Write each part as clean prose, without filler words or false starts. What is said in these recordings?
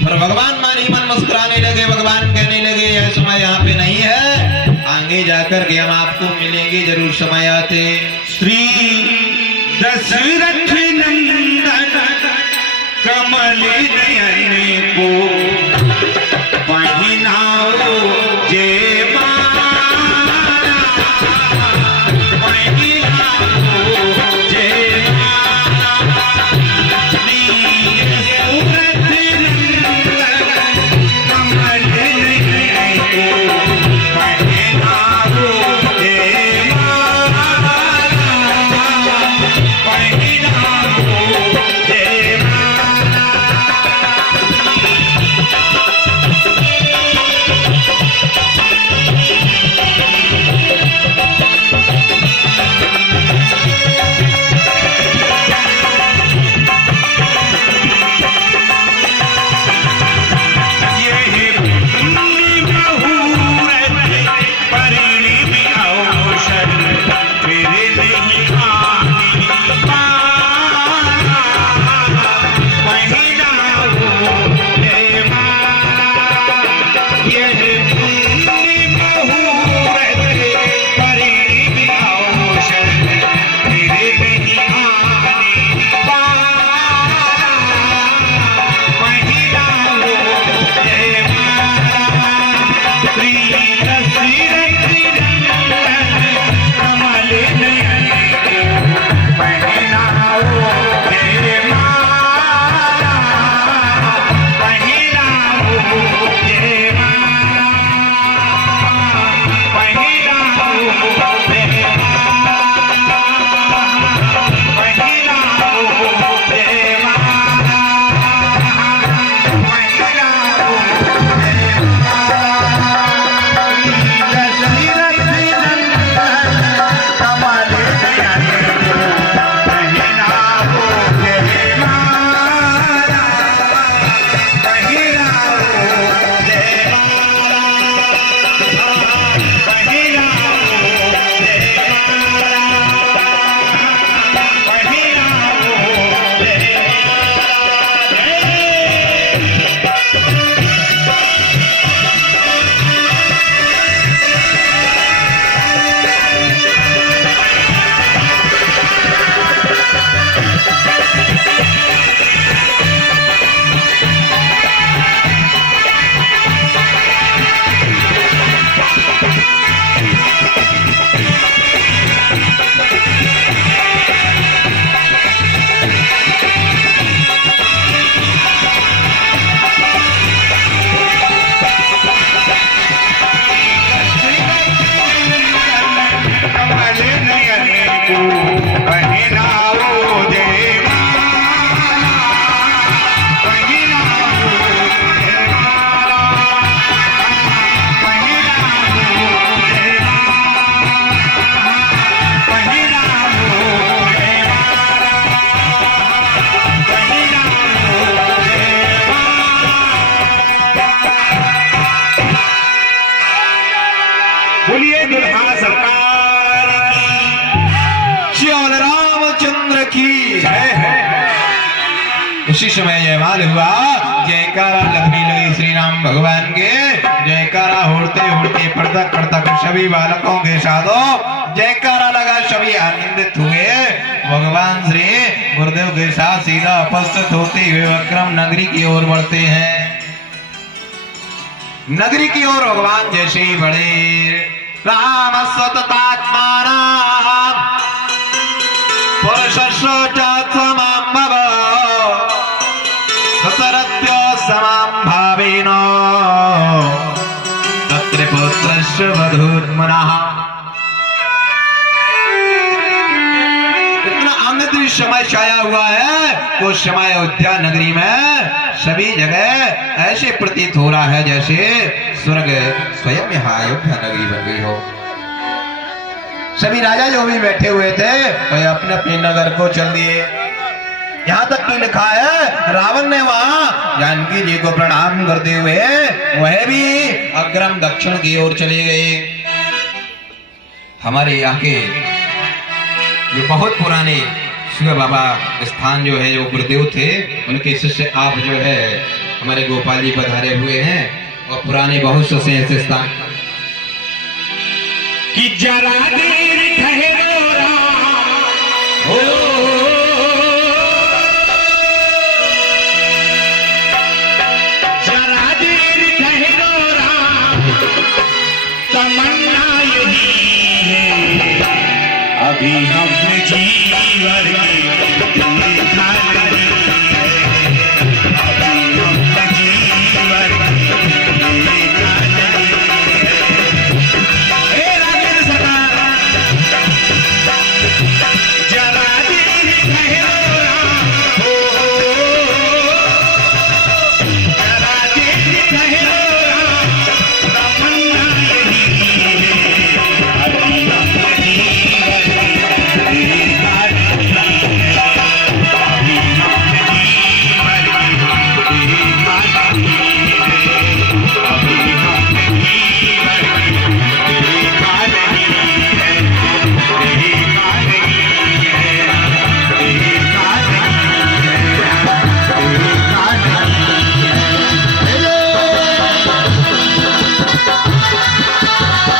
पर भगवान मानी मन मुस्कुराने लगे। भगवान कहने लगे यह समय यहाँ पे नहीं है, आगे जाकर के हम आपको मिलेंगे जरूर समय आते। श्री दशरथ नंदन कमल नयन को पहिनाओ जय माला, पहिनाओ जय माला। श्री दशरथ नंदन कमल नयन को पहिनाओ जय माला, पहिनाओ जय माला। बोलिए दुल्हा सरकार की, श्याम रामचंद्र की जय है। उसी समय जयमाल हुआ, जयकारा लगने लगे श्री राम भगवान के। जयकारा होते होते पड़तक पड़तक सभी बालकों के साथ जयकारा लगा, सभी आनंदित हुए। भगवान श्री गुरुदेव के साथ सीधा उपस्थित होते हुए विक्रम नगरी की ओर बढ़ते हैं। नगरी की ओर भगवान जैसे ही बढ़े, राम सततात्माना पुरुषस्वजात्समां भव दशरथ्य समां भावेन तत्र पुत्रस्य वधूर्मनः। इतना आनंद समय छाया हुआ है, उस समय अयोध्या नगरी में सभी जगह ऐसे प्रतीत हो रहा है जैसे स्वर्ग स्वयं यहाँ अयोध्या नगरी बन गई हो। सभी राजा जो भी बैठे हुए थे वह अपने अपने नगर को चल दिए। यहाँ तक कि लिखा है रावण ने वहां जानकी जी को प्रणाम करते हुए वह भी अग्रम दक्षिण की ओर चले गए। हमारे यहाँ के जो बहुत पुराने शिव बाबा स्थान जो है, जो गुरुदेव थे, उनके शिष्य आप जो है हमारे गोपाल जी पधारे हुए हैं और पुराने बहुत से ऐसे स्थान कि जरा देर ठहरो राम हो, जरा देर ठहरो राम, तमन्ना यही है अभी हम जीवन की देखा नहीं है, अभी हम जीवन की देखा नहीं है। राजेंद्र सरकार जरा देर ठहरो राम हो, जरा देर ठहरो राम, तमन्ना यही है अभी हम जीवन की देखा नहीं है, अभी हम जीवन की देखा नहीं है, अभी हम जीवन की देखा नहीं है, देखा नहीं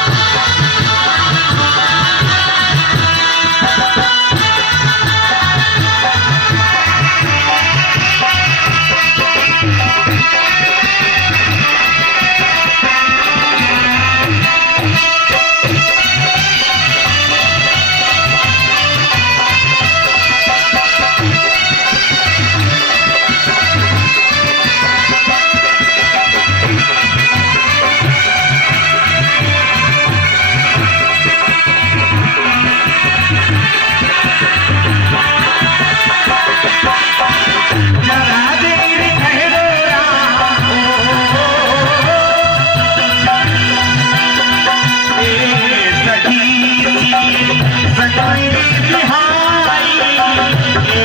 है, देखा नहीं है, देखा नहीं है। जरा देर ठहरो राम हो, एक सखी संगी बिहारी,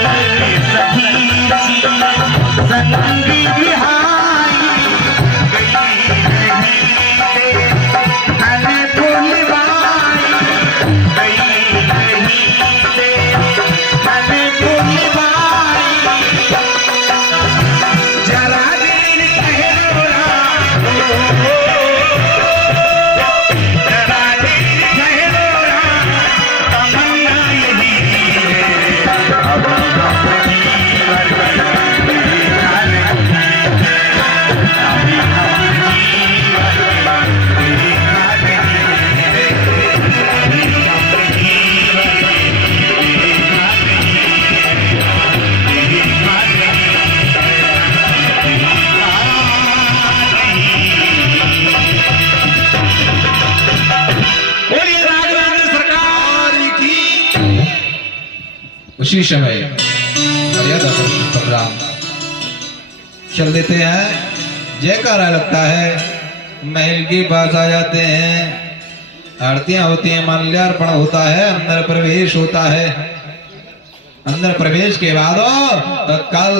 एक सखी संगी बिहारी, गई रही धन फुलवारी, गई रही धन फुलवारी, जरा देर ठहरो राम हो, जरा देर ठहरो राम, तमन्ना यही है अभी हम जीवन की देखा नहीं है, अभी हम जीवन की देखा नहीं है, अभी हम जीवन की देखा नहीं है, देखा बोलिए राघवेंद्र सरकार की। उसी समय मर्यादा पुरुषोत्तम राम चल देते हैं, जयकारा लगता है, महल के पास आ जाते हैं, आरतियां होती हैं, माल्यार्पण होता है, अंदर प्रवेश होता है। अंदर प्रवेश के बाद तत्काल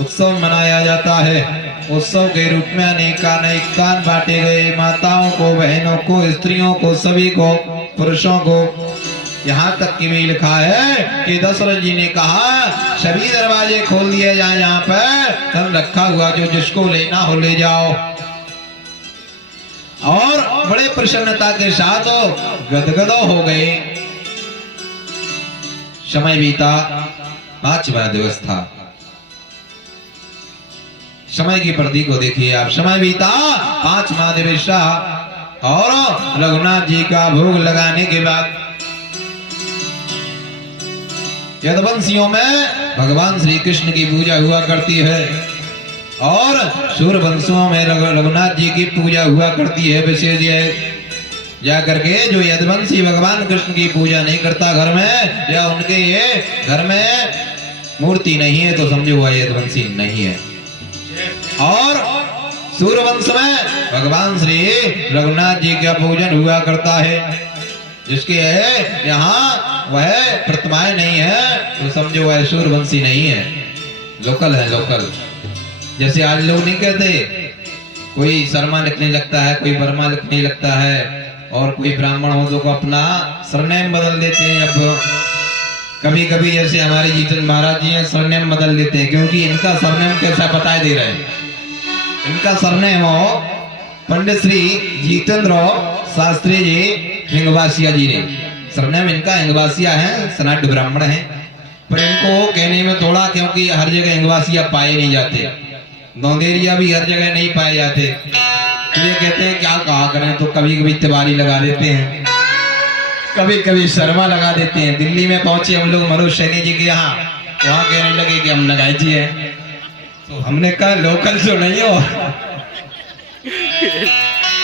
उत्सव मनाया जाता है। उत्सव के रूप में अनेकानेक दान बांटे गए, माताओं को, बहनों को, स्त्रियों को, सभी को, पुरुषों को। यहाँ तक कि भी लिखा है कि दशरथ जी ने कहा सभी दरवाजे खोल दिए जाए, यहाँ पर धन रखा हुआ, जो जिसको लेना हो ले जाओ। और बड़े प्रसन्नता के साथ गदगदो हो गए। समय बीता, 5वां दिवस था। समय की प्रति को देखिए आप, समय बीता, 5वां दिवस और रघुनाथ जी का भोग लगाने के बाद यदुवंशियों में भगवान श्री कृष्ण की पूजा हुआ करती है और सूर्यवंशियों में रघुनाथ जी की पूजा हुआ करती है। विशेष है जाकर के जो यदुवंशी भगवान कृष्ण की पूजा नहीं करता घर में, या उनके ये घर में मूर्ति नहीं है, तो समझो हुआ यदुवंशी नहीं है। और सूर्यवंश में भगवान श्री रघुनाथ जी का पूजन हुआ करता है, जिसके यहाँ वह प्रतिमाएं नहीं है, तो समझो वह सूर्यवंशी नहीं है, लोकल है, लोकल। जैसे आज लोग नहीं कहते, कोई शर्मा लिखने लगता है, कोई वर्मा लिखने लगता है, और कोई ब्राह्मण हो तो अपना सरनेम बदल देते हैं। अब कभी कभी जैसे हमारे जीतन महाराज जी हैं, सरनेम बदल देते हैं, क्योंकि इनका सरनेम कैसा बता दे रहे हैं। इनका सरनेम हो पंडित श्री जितेंद्र शास्त्री जी हिंगवासिया जी ने। सरनेम इनका हिंगवासिया है, सनाट ब्राह्मण है। पर इनको कहने में थोड़ा, क्योंकि हर जगह हिंगवासिया पाए नहीं जाते, दौंदेरिया भी हर जगह नहीं पाए जाते, तो ये कहते हैं क्या कहा करें, तो कभी कभी तिवारी लगा देते हैं, कभी कभी शर्मा लगा देते हैं। दिल्ली में पहुंचे हम लोग मनोज सैनी जी के यहाँ, वहाँ कहने लगे कि हम लगाई जी है, तो हमने कहा लोकल तो नहीं हो।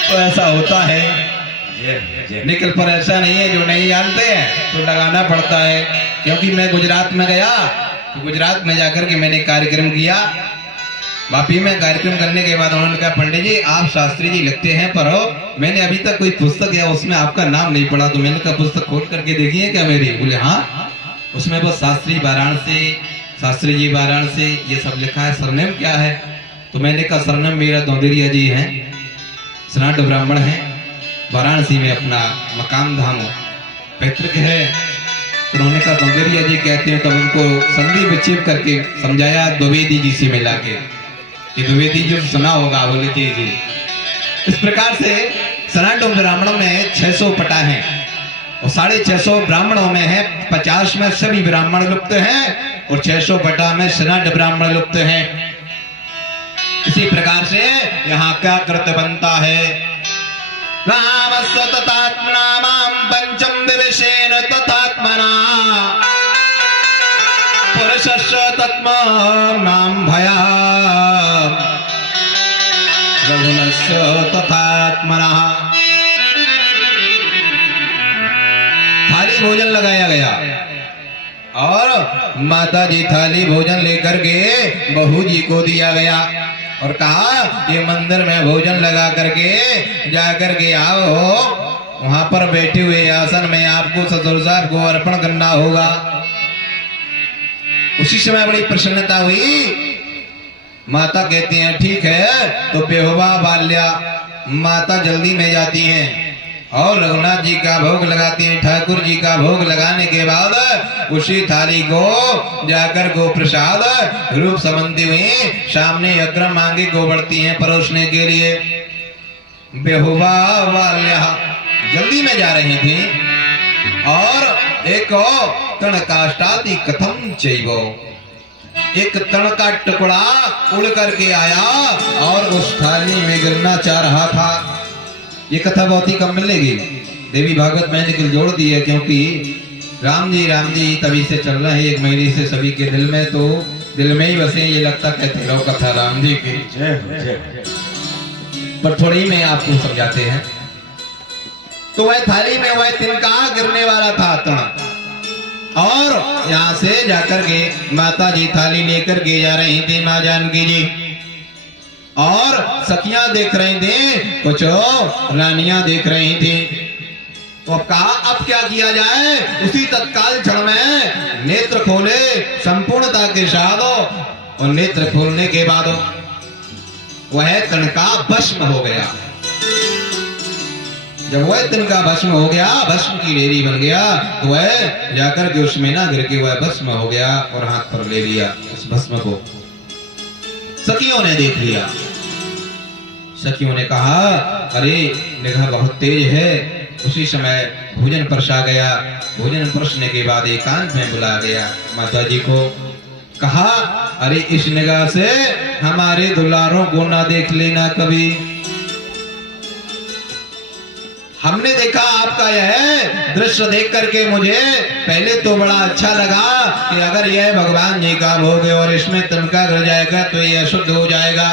तो ऐसा होता है, निकल पर ऐसा नहीं है, जो नहीं जानते हैं तो लगाना पड़ता है। क्योंकि मैं गुजरात में गया, तो गुजरात में जाकर के मैंने कार्यक्रम किया। वापी में कार्यक्रम करने के बाद उन्होंने कहा पंडित जी आप शास्त्री जी लगते हैं, पर मैंने अभी तक कोई पुस्तक या उसमें आपका नाम नहीं पढ़ा। तो मैंने कहा पुस्तक खोल करके देखी है क्या मेरी? बोले हाँ, उसमें बस शास्त्री वाराणसी, शास्त्री जी वाराणसी ये सब लिखा है। सरनेम क्या है? तो मैंने कहा सरनेम मेरा दौंदेरिया जी है, सनाट ब्राह्मण है, वाराणसी में अपना मकाम धाम पैतृक है। उन्होंने कहा दौंदेरिया जी कहते हैं। तब उनको संधि विच्छेद करके समझाया द्विवेदी जी से मिला के, कि द्विवेदी जी सुना होगा। बोले जी जी। इस प्रकार से सनाट ब्राह्मणों में 600 पटा है और 650 ब्राह्मणों में है 50 में सभी ब्राह्मण लुप्त हैं और 600 पटा में सनाट ब्राह्मण लुप्त हैं। इसी प्रकार से यहाँ क्या कृत बनता है? रामस्य तथात्मना मां पंचम दिवसेन तथात्मना पुरुषस्य तत्मां भया रघुनस्य तथात्मना। थाली भोजन लगाया गया और माता जी थाली भोजन लेकर के बहू जी को दिया गया और कहा ये मंदिर में भोजन लगा करके जाकर के आओ, वहां पर बैठे हुए आसन में आपको ससुर साहब को अर्पण करना होगा। उसी समय बड़ी प्रसन्नता हुई। माता कहती हैं ठीक है। तो बेहुआ बाल्या माता जल्दी में जाती हैं और रघुनाथ जी का भोग लगाती हैं। ठाकुर जी का भोग लगाने के बाद उसी थाली को जाकर गो प्रसाद रूप समझती हुई सामने अग्रम मांगे को बढ़ती हैं परोसने के लिए। बेहुआ वाल्या जल्दी में जा रही थी और एक तणकाष्टादि कथम चैवो, एक तण का टुकड़ा उड़ करके आया और उस थाली में गिरना चाह रहा था। ये कथा बहुत ही कम मिलेगी। देवी भागवत मैंने दिल जोड़ दी है, क्योंकि राम जी तभी से चल रहे हैं, एक महीने से सभी के दिल में, तो दिल में ही बसे। ये लगता कहते रहो कथा राम जी की, पर थोड़ी में आपको समझाते हैं। तो वह थाली में वह तिनका गिरने वाला था तण, और यहाँ से जाकर के माता जी थाली लेकर के जा रही थी माँ जानकी जी, और सखियां देख रही थी, कुछ रानियां देख रही थी। तो अब कहा अब क्या किया जाए? उसी तत्काल क्षण में नेत्र खोले संपूर्णता के साथ, और नेत्र खोलने के बाद वह तिनका भस्म हो गया। जब वह तिनका भस्म हो गया, भस्म की डेरी बन गया, तो वह जाकर के उसमें ना गिर के वह भस्म हो गया और हाथ पर ले लिया उस भस्म को। सखियों ने देख लिया। सखियों ने कहा अरे निगाह बहुत तेज है। उसी समय भोजन परसा गया। भोजन परसने के बाद एकांत में बुला गया माता जी को। कहा अरे इस निगाह से हमारे दुलारों को ना देख लेना कभी। हमने देखा आपका यह दृश्य देख करके मुझे पहले तो बड़ा अच्छा लगा कि अगर यह भगवान जी का भोग है और इसमें तिनका गिर जाएगा तो यह अशुद्ध हो जाएगा,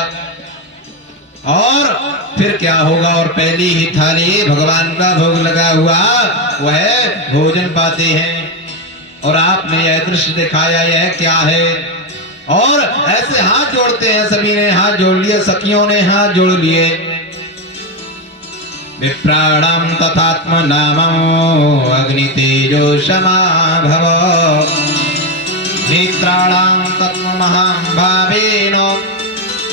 और फिर क्या होगा। और पहली ही थाली भगवान का भोग लगा हुआ वह भोजन पाते हैं, और आपने यह दृश्य दिखाया, यह क्या है। और ऐसे हाथ जोड़ते हैं, सभी ने हाथ जोड़ लिए, सखियों ने हाथ जोड़ लिए। विप्राणां तथात्मनामो अग्नितेजो समाभव नेत्राणां तत्महां भावेन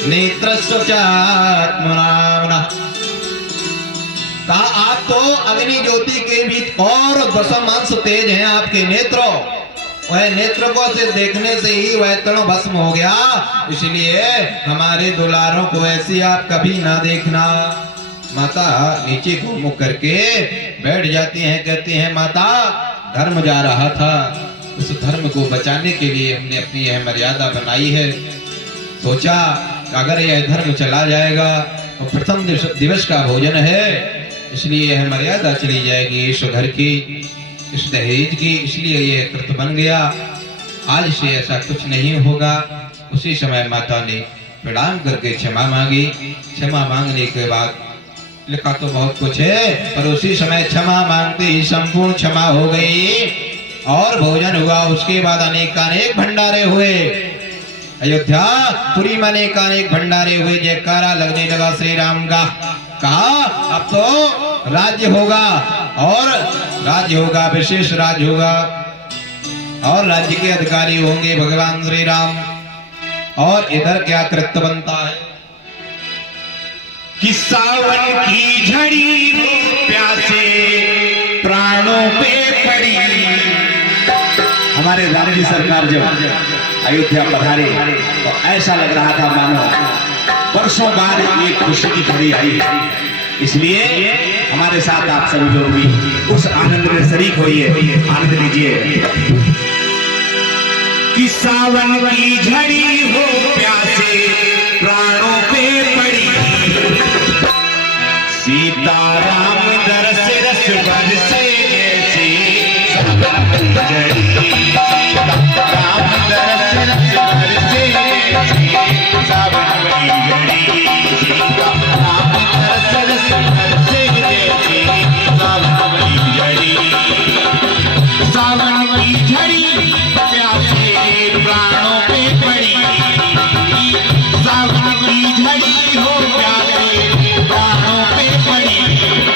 नेत्रस्य चात्मनाम्ना। कहा आप तो अग्नि ज्योति के भी और दशम अंश तेज हैं आपके नेत्रों, वह नेत्रों से देखने से ही वह तृण भस्म हो गया। इसलिए हमारे दुलारों को ऐसी आप कभी ना देखना। माता नीचे को मुख करके बैठ जाती हैं, कहती हैं माता धर्म जा रहा था, उस धर्म को बचाने के लिए हमने अपनी यह मर्यादा बनाई है। सोचा अगर यह धर्म चला जाएगा तो प्रथम दिवस का भोजन है, इसलिए यह मर्यादा चली जाएगी इस घर की, इस दहेज की, इसलिए यह कृत बन गया। आज से ऐसा कुछ नहीं होगा। उसी समय माता ने प्रणाम करके क्षमा मांगी। क्षमा मांगने के बाद लिखा तो बहुत कुछ है, पर उसी समय क्षमा मांगते ही संपूर्ण क्षमा हो गई और भोजन हुआ। उसके बाद अनेकानेक भंडारे हुए। अयोध्या पुरी में अनेकानेक भंडारे हुए। जयकारा लगने लगा श्री राम का। कहा अब तो राज्य होगा और राज्य होगा, विशेष राज्य होगा और राज्य के अधिकारी होंगे भगवान श्री राम। और इधर क्या कृत्य बनता है कि सावन की झड़ी प्यासे प्राणों पे पड़ी। हमारे राम जी सरकार जब अयोध्या पधारे तो ऐसा लग रहा था मानो वर्षों बाद ये खुशी की घड़ी आई। इसलिए हमारे साथ आप सभी लोग भी उस आनंद में शरीक होइए, आनंद लीजिए। कि सावन की झड़ी हो प्यासे प्राणों पे पड़ी, सीताराम दरस रस बरसे जैसे सावन की झड़ी। सीताराम दरस रस बरसे जैसे सावन की झड़ी। सीताराम दरस रस बरसे जैसे सावन की झड़ी। सावन की झड़ी प्यासे प्राणों पे पड़ी, सावन की झड़ी हो प्यासे प्राणों पे पड़ी।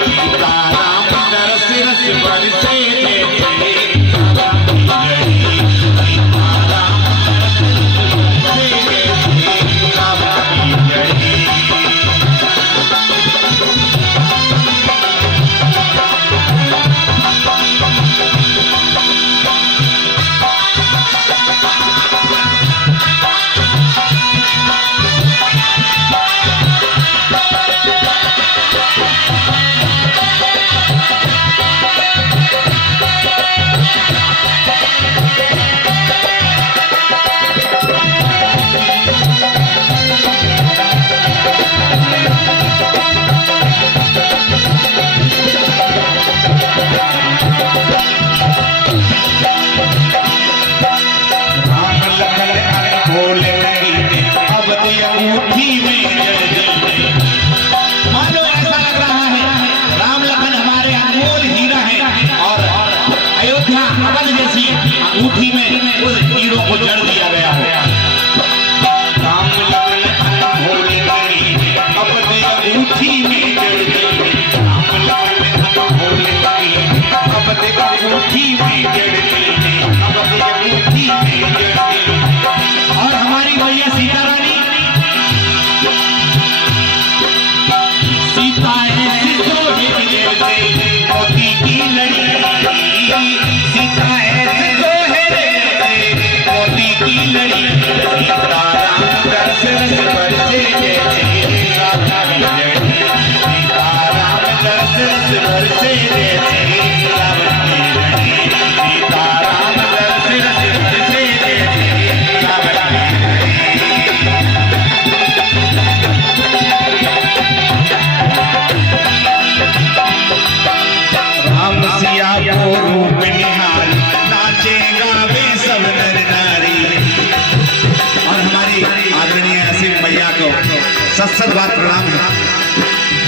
सीताराम दरस रस बरसे जैसे सावन की झड़ी। सीताराम दरस रस बरसे जैसे सावन की झड़ी। अंगूठी में उस हीरो को जड़ दिया गया हो। राम लखन अनमोल करी अपने अंगूठी में जड़ दी। राम लखन अनमोल करी अपने अंगूठी में जड़ दी। अपने अंगूठी में जड़ दी। और हमारी भैया सीता रानी, सीता ऐसी सोहे जैसे मोती की लड़ी। सीता ऐसी मोती की लड़ी। सीताराम दरस रस बरसे जैसे सावन की झड़ी। सीताराम दरस रस बरसे जैसे सावन की झड़ी। सीताराम दरस रस बरसे जैसे सावन की झड़ी। राम सिया को रूप निहाल नाचे गावे सब नर नारी। और हमारी आदरणीय असीम मैया को सत बात प्रणाम है,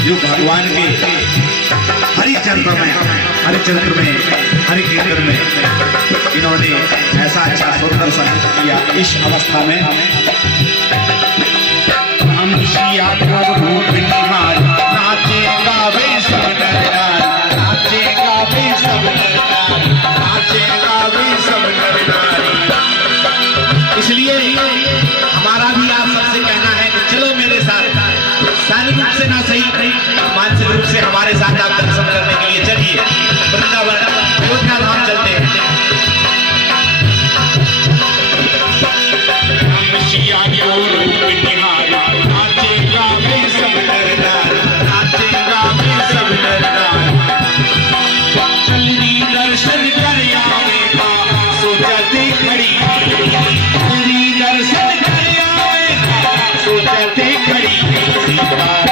जो भगवान के हरिचंद्र में हरि कीर्तन में इन्होंने ऐसा अच्छा सुंदर संगीत किया। इस अवस्था में हम सिया को रूप निहाल नाचे गावे सब नर नारी। नाचे गावे सब नर नारी। नाचे गावे सब नर नारी। इसलिए हमारा भी आप सबसे कहना है कि चलो मेरे साथ, शारीरिक रूप से ना सही मानसिक रूप से हमारे साथ आप दर्शन करने के लिए चलिए। वृंदावन अयोध्या धाम चलते हैं। सोचते खड़ी सीता